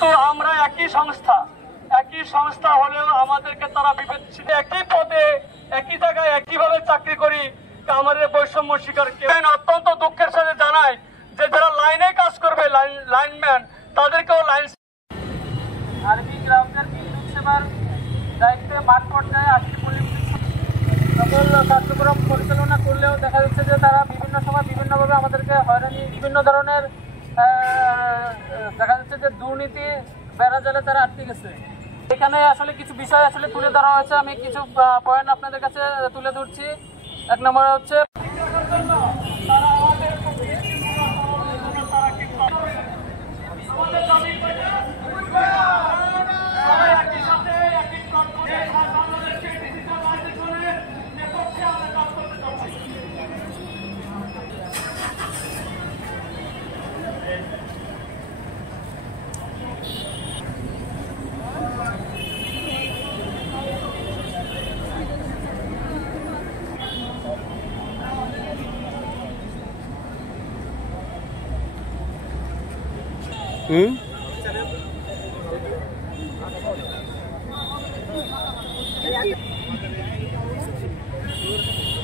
কিন্তু আমরা একই সংস্থা হলেও আমাদেরকে তারা বিবেচনা, একই পদে একই জায়গায় একইভাবে চাকরি করি, আমাদের বৈষম্য শিকার কেউ। অত্যন্ত দুঃখের সাথে জানাই যে যারা লাইনে কাজ করবে, লাইনম্যান, তাদেরকেও লাইন। আরবি গ্রাহকের বিদ্যুৎ সেবার দায়িত্বে মাঠ পর্যায়ে সকল কার্যক্রম পরিচালনা করলেও দেখা যাচ্ছে যে তারা বিভিন্ন সময় বিভিন্নভাবে আমাদেরকে হয়রানি, বিভিন্ন ধরনের দেখা যাচ্ছে যে দুর্নীতি বেড়াজালে তারা আটকে গেছে। এখানে আসলে কিছু বিষয় আসলে তুলে ধরা হয়েছে, আমি কিছু পয়েন্ট আপনাদের কাছে তুলে ধরছি। এক নম্বরে হচ্ছে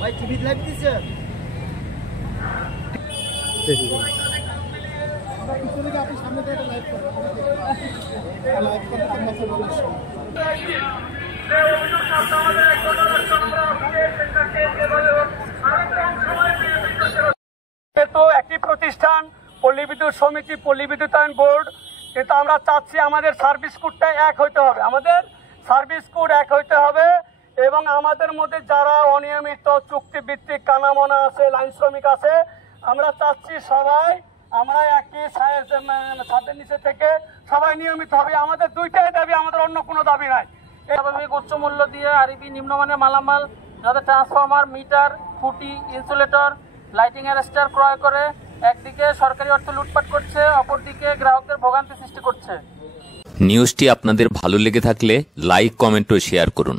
ভাই টিভি লাইভ দিছে আপনি সামনে থেকে লাইভ করেন, লাইভ করতে একই প্রতিষ্ঠান পল্লী বিদ্যুৎ সমিতি, পল্লী বিদ্যুতায়ন বোর্ড, কিন্তু আমরা চাচ্ছি আমাদের সার্ভিস কোডটা এক হইতে হবে, আমাদের সার্ভিস কোড এক হইতে হবে। এবং আমাদের মধ্যে যারা অনিয়মিত চুক্তিভিত্তিক কানামনা আছে, লাইন শ্রমিক আছে, আমরা চাচ্ছি সবাই আমরা একই ছাদের নিচে থেকে সবাই নিয়মিত হবে। আমাদের দুইটাই দাবি, আমাদের অন্য কোনো দাবি নাই। স্বাভাবিক উচ্চ মূল্য দিয়ে আরবি নিম্নমানের মালামাল, যাতে ট্রান্সফরমার, মিটার, খুঁটি, ইনসুলেটর, লাইটিং অ্যারেস্টার ক্রয় করে একদিকে সরকারি অর্থ লুটপাট করছে, অপরদিকে গ্রাহকদের ভোগান্তি সৃষ্টি করছে। নিউজটি আপনাদের ভালো লেগে থাকলে লাইক, কমেন্ট ও শেয়ার করুন।